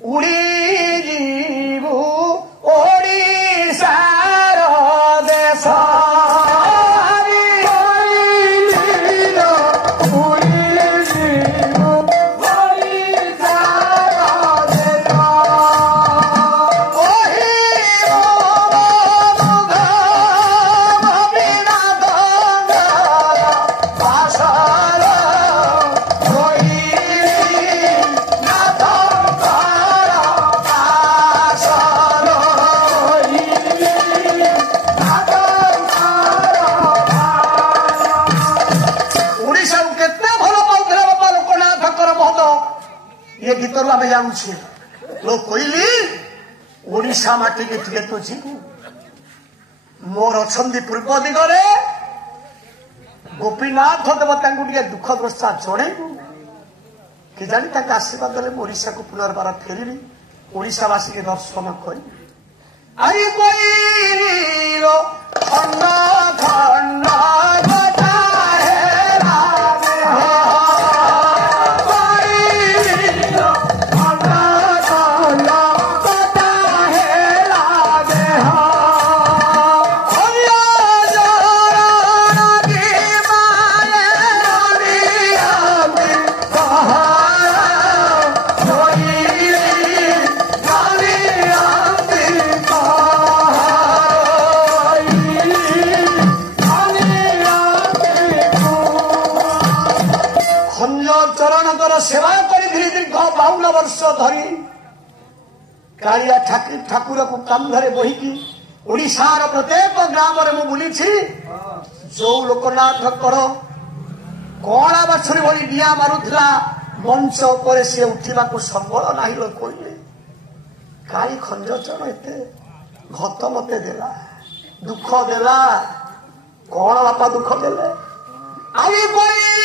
उड़ी जीवु ओडिशार देश आम जानुछे लोग कहली ओडिशा माटी के टे तो जीवु मोर अच्छा पूर्व दिगरे गोपीनाथ देवता टे दुख ग्रस्ता जड़ेबू कि जानी आशीर्वाद देले ओडिशा को पुनर्बार फेरबी ओडिशावासी के दर्शन करी आई खंड खंड सेवा करी दीर्घ 52 वर्ष धरी कालिया ठाकुर को कांधरे बोहिकी ओडिशार प्रत्येक ग्राम में बुली जो लोकनाथ कणा बाछुरी भली डिया मारुला मंच पर सी उठा संबल ना लोग कहले काई खंजचरण एत घत मत देला दुख देला कौन बापा दुख देले आई बोला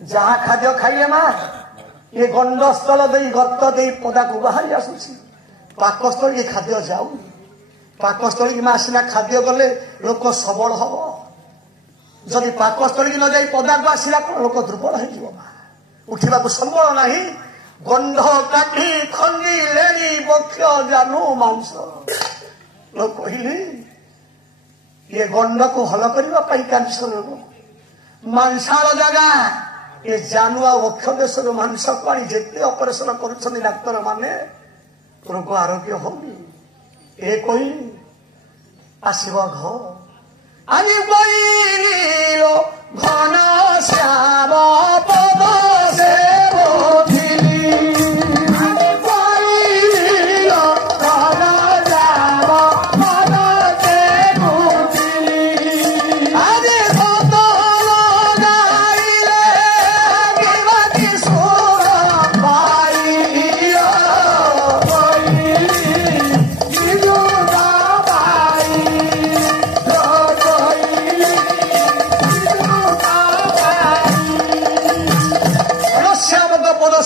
जहा खाद्य खाइले माँ ये गंडस्थल दे गर्त दे पदा को बाहरी आसूसी पाकस्थल ये खाद्य जाऊ पाकस्थल की माँ सीना खाद्य गले लोक सबल हम जदि पाकस्थल की न जाई पदा को आसला कौन लोक दुर्बल हो उठा संबल ना गंध काठी खंडी लेणी बक्ष जानू मांस लोग कहली ये गंड को हल करने कैंसर रोग मांसाल जगह ये जानू वक्ष देश मांस पानी जिते ऑपरेशन कर डाक्तर माने रोग आरोग्य होनी ये कही आसब घन श्याम पद से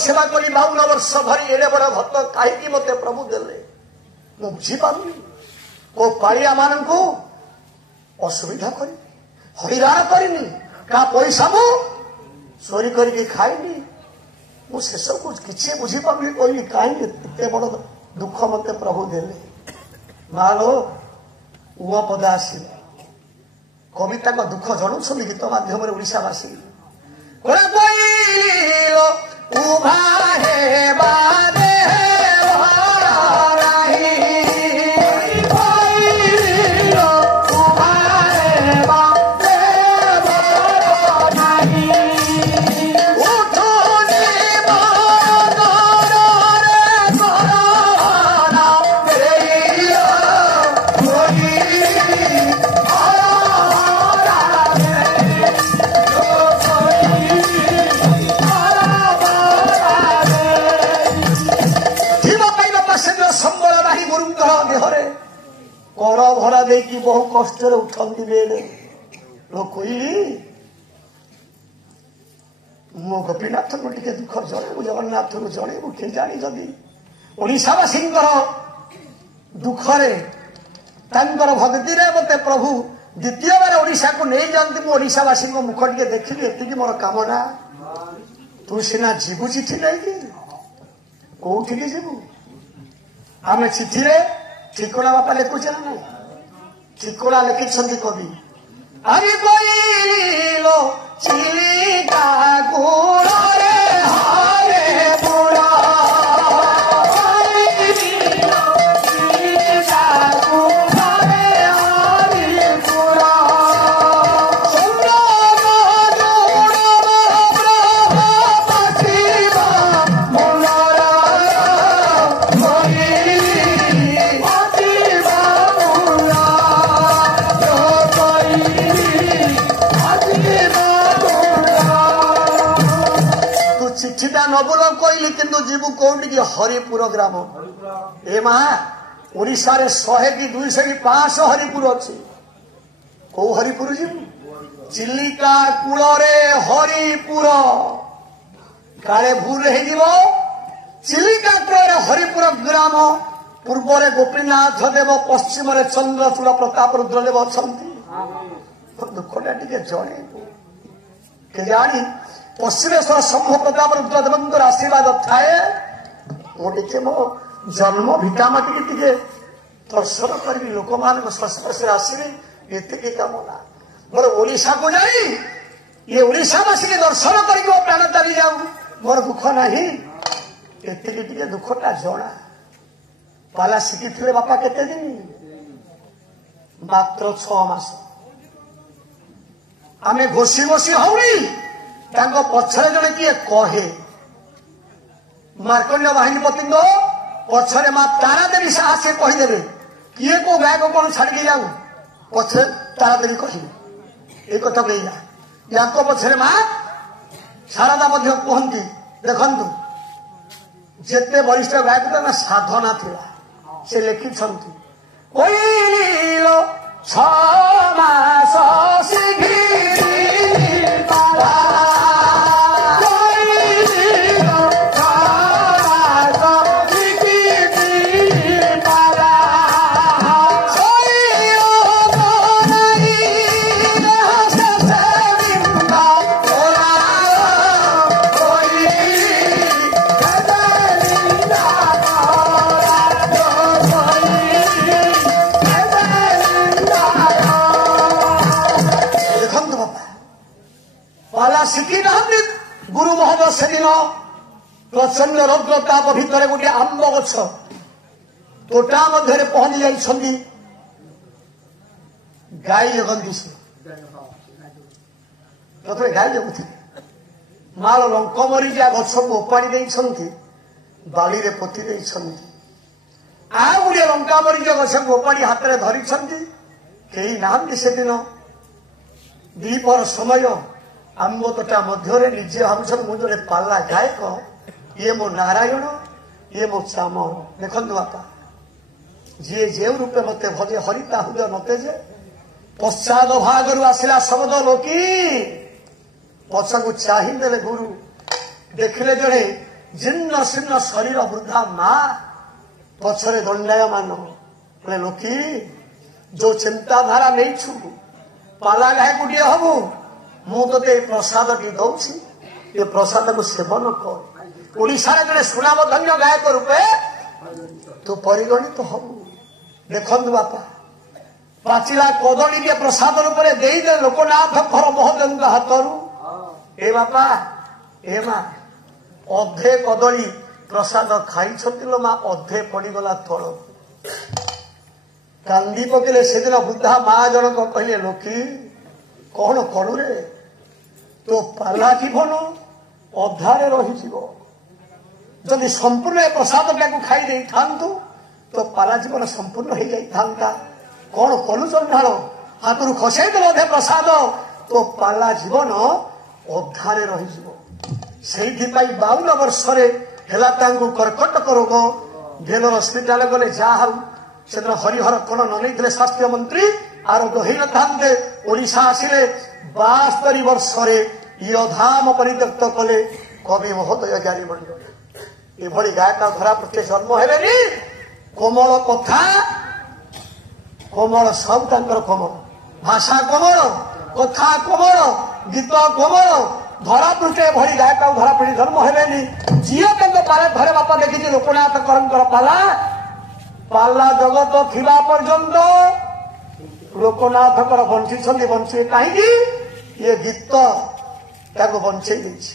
सेवा कली 52 वर्ष धरी एडे बड़ भक्त कहीं मत प्रभु देले बुझी पारूनी को पाड़िया मान को असुविधा करी हईराण करनी का पैसा मु चोरी करके खाइनी शेष को किसी बुझी पारूनी कहली कहीं एत बड़ दुख मत प्रभु देले मानो उआ पदा आसिल कविता का दुख जनाऊँ गीत माध्यम ओडिशावासी उभा है बादे ଦେଇକି ବହୁ କଷ୍ଟରେ ଉଠନ୍ତି ବେଡେ କହିଲି ମୋ ଗୋପୀନାଥଙ୍କୁ ଟିକେ ଦୁଃଖ ଜଣେଇବୁ, ଜଗନ୍ନାଥଙ୍କୁ ଜଣେଇବୁ। କିଏ ଜାଣି ଯଦି ଓଡ଼ିଶାବାସୀଙ୍କର ଦୁଃଖରେ ତାଙ୍କର ଭକ୍ତିରେ ମତେ ପ୍ରଭୁ ଦ୍ୱିତୀୟବାର ଓଡ଼ିଶାକୁ ନେଇଯାଆନ୍ତି, ମୁଁ ଓଡ଼ିଶାବାସୀଙ୍କ ମୁଖ ଟିକେ ଦେଖିବି, ଏତିକି ମୋର କାମନା। ତୁ ସିନା ଯିବୁ ଚିଠି ନେଇକି, କୋଉଠିକି ଯିବୁ? ଆମେ ଚିଠିରେ ଠିକଣା ବାପା ଲେଖୁଛେ ନା ନାଇଁ? ଠିକଣା ଲେଖିଛନ୍ତି କବି। ଆରେ କହିଲୋ ଚିଲିକା କୂଳରେ ହରେ ପୁରା ନବୁଲ କହିଲି, କିନ୍ତୁ ଯିବୁ କୋଉଠିକି? ହରିପୁର ଗ୍ରାମ। ଏ ମା ଓଡ଼ିଶାରେ 100 କି 200 କି 500 ହରିପୁର ଅଛି। କୋଉ ହରିପୁର ଯିବୁ? ଚିଲିକା କୂଳରେ ହରିପୁର। କାଳେ ଭୁଲ ହେଇଯିବ। ଚିଲିକା କୂଳରେ ହରିପୁର ଗ୍ରାମ। ପୂର୍ବରେ ଗୋପୀନାଥ ଦେବ, ପଶ୍ଚିମରେ ଚନ୍ଦ୍ରଚୂଡ଼ ପ୍ରତାପ ରୁଦ୍ରଦେବ ଅଛନ୍ତି। ଦୁଃଖଟା ଟିକେ ଜଣେଇବୁ। କେଜାଣି ପଶ୍ଚିମେଶ୍ୱର ଶମ୍ଭୁ ପ୍ରତାପ ରୁଦ୍ରଦେବଙ୍କର ଆଶୀର୍ବାଦ ଥାଏ, ମୁଁ ଟିକେ ମୋ ଜନ୍ମ ଭିଟାମା ଟିକେ ଦର୍ଶନ କରିବି, ଲୋକମାନଙ୍କ ସଂସ୍ପର୍ଶରେ ଆସିବି, ଏତିକି କାମନା ମୋର। ଓଡ଼ିଶାକୁ ଯାଇ ଇଏ ଓଡ଼ିଶାବାସୀକି ଦର୍ଶନ କରିକି ମୋ ପ୍ରାଣ ଚାଲି ଯାଉ, ମୋର ଦୁଃଖ ନାହିଁ। ଏତିକି ଟିକେ ଦୁଃଖଟା ଜଣା। ପାଲା ଶିଖିଥିଲେ ବାପା କେତେ ଦିନ? ମାତ୍ର 6 ମାସ। ଆମେ ଘୋଷି ଘୋଷି ହଉନି, ତାଙ୍କ ପଛରେ ଜଣେ କିଏ କହେ। ମାର୍କଣ୍ଡ ବାହିନୀପତିଙ୍କ ପଛରେ ମା ତାରା ଦେବୀ ସାହସେ କହିଦେବେ, କିଏ କୋଉ ଗାୟକ କଣ ଛାଡିକି ଯାଉ, ପଛରେ ତାରା ଦେବୀ କହିବେ। ଏଇ କଥା କହିଲା। ୟାଙ୍କ ପଛରେ ମା ଶାରଦା ମଧ୍ୟ କୁହନ୍ତି, ଦେଖନ୍ତୁ ଯେତେ ବରିଷ୍ଠ ଗାୟକ ନା ସାଧନା ଥିଲା, ସେ ଲେଖିଛନ୍ତି। କହିଲ 6 ମାସ ଶିଖି ନାହାନ୍ତି। ଗୁରୁ ମହୋଦୟ ସେଦିନ ପ୍ରଚଣ୍ଡ ରୌଦ୍ର ତାପ ଭିତରେ ଗୋଟିଏ ଆମ୍ବ ଗଛ ତୋଟା ମଧ୍ୟରେ ପହଞ୍ଚି ଯାଇଛନ୍ତି। ଗାଈ ଜଗନ୍ତି, ସେ ପ୍ରଥମେ ଗାଈ ଜଗୁଥିଲେ। ମାଳ ଲଙ୍କମରିଚା ଗଛକୁ ଓପାଡ଼ି ଦେଇଛନ୍ତି, ବାଲିରେ ପୋତି ଦେଇଛନ୍ତି। ଆଉ ଗୋଟିଏ ଲଙ୍କାମରିଚ ଗଛକୁ ଓପାଡ଼ି ହାତରେ ଧରିଛନ୍ତି। କେହି ନାହାନ୍ତି। ସେଦିନ ଦ୍ୱିପହର ସମୟ ଆମ୍ବ ତୋଟା ମଧ୍ୟରେ ନିଜେ ଭାବୁଛନ୍ତି, ମୁଁ ଜଣେ ପାଲା ଗାୟକ, ଇଏ ମୋ ନାରାୟଣ, ଇଏ ମୋ ଚାମର। ଦେଖନ୍ତୁ ବାପା, ଯିଏ ଯେଉଁ ରୂପେ ମତେ ଭଜେ ହରିତା ହୃଦୟ ମତେ ଯେ। ପଶ୍ଚାତ ଭାଗରୁ ଆସିଲା ଶବ୍ଦ ଲୋକି, ପଛକୁ ଚାହିଁଦେଲେ ଗୁରୁ। ଦେଖିଲେ ଜଣେ ଜୀର୍ଣ୍ଣ ଶୀର୍ଣ୍ଣ ଶରୀର ବୃଦ୍ଧା ମା, ପଛରେ ଦଣ୍ଡାୟମାନ। ବୋଲେ ଲୋକି, ଯୋଉ ଚିନ୍ତାଧାରା ନେଇଛୁ ପାଲା ଗାୟକୁ ଟିକେ ହବୁ, ମୁଁ ତତେ ଏ ପ୍ରସାଦଟି ଦଉଛି, ଏ ପ୍ରସାଦକୁ ସେବନ କର। ଓଡ଼ିଶାରେ ଜଣେ ସୁନାମଧନ୍ୟ ଗାୟକ ରୂପେ ତୁ ପରିଗଣିତ ହବୁ। ଦେଖନ୍ତୁ ବାପା, ପାଚିଲା କଦଳୀଟିଏ ପ୍ରସାଦ ରୂପରେ ଦେଇଦେଲେ ଲୋକନାଥଙ୍କର ମହୋଦୟଙ୍କ ହାତରୁ। ଏ ବାପା, ଏ ମା, ଅଧେ କଦଳୀ ପ୍ରସାଦ ଖାଇଛନ୍ତି ଲୋ ମା, ଅଧେ ପଡିଗଲା ତଳକୁ। କାନ୍ଦି ପକେଇଲେ। ସେଦିନ ବୃଦ୍ଧା ମା ଜଣକ କହିଲେ, ଲୋକି କଣ କରୁରେ, ତୋ ପାଲା ଜୀବନ ଅଧାରେ ରହିଯିବ। ଯଦି ସମ୍ପୂର୍ଣ୍ଣ ଏ ପ୍ରସାଦଟାକୁ ଖାଇ ଦେଇଥାନ୍ତୁ, ତୋ ପାଲା ଜୀବନ ସମ୍ପୂର୍ଣ୍ଣ ହେଇଯାଇଥାନ୍ତା। କଣ କଲୁ ଚଣ୍ଡାଳ, ହାତରୁ ଖସେଇଦେବ ଅଧେ ପ୍ରସାଦ, ତୋ ପାଲା ଜୀବନ ଅଧାରେ ରହିଯିବ। ସେଇଥିପାଇଁ 52 ବର୍ଷରେ ହେଲା ତାଙ୍କୁ କର୍କଟକ ରୋଗ। ଭେଲୋର ହସ୍ପିଟାଲ ଗଲେ, ଯାହା ହଉ ସେଦିନ ହରିହର କଣ ନ ନେଇଥିଲେ ସ୍ୱାସ୍ଥ୍ୟ ମନ୍ତ୍ରୀ ଆରୋଗ୍ୟ ହେଇନଥାନ୍ତେ। ଓଡିଶା ଆସିଲେ 72 ବର୍ଷରେ ୟଧାମ ପରିତ୍ୟକ୍ତ କଲେ କବି ମହୋଦୟ ଜାରି ମଣ୍ଡଳ। ଏଭଳି ଗାୟକ ଧରା ପୃଷ୍ଠେ ଜନ୍ମ ହେଲେନି। କୋମଳ କଥା, କୋମଳ ସବୁ ତାଙ୍କର କୋମଳ, ଭାଷା କୋମଳ, କଥା କୋମଳ, ଗୀତ କୋମଳ। ଧରା ପୃଷ୍ଠେ ଏଭଳି ଗାୟକ ଧରା ପୃଷ୍ଠେ ଜନ୍ମ ହେଲେନି। ଝିଅ ତାଙ୍କ ପାରେ ଘରେ ବାପା ଦେଖିଛି ଲୋକନାଥ କରଙ୍କର ପାଲା। ପାଲା ଜଗତ ଥିବା ପର୍ଯ୍ୟନ୍ତ ଲୋକନାଥଙ୍କର ବଞ୍ଚିଛନ୍ତି। ବଞ୍ଚିବେ କାହିଁକି? ଏ ଗୀତ ତାକୁ ବଞ୍ଚେଇ ଦେଇଛି।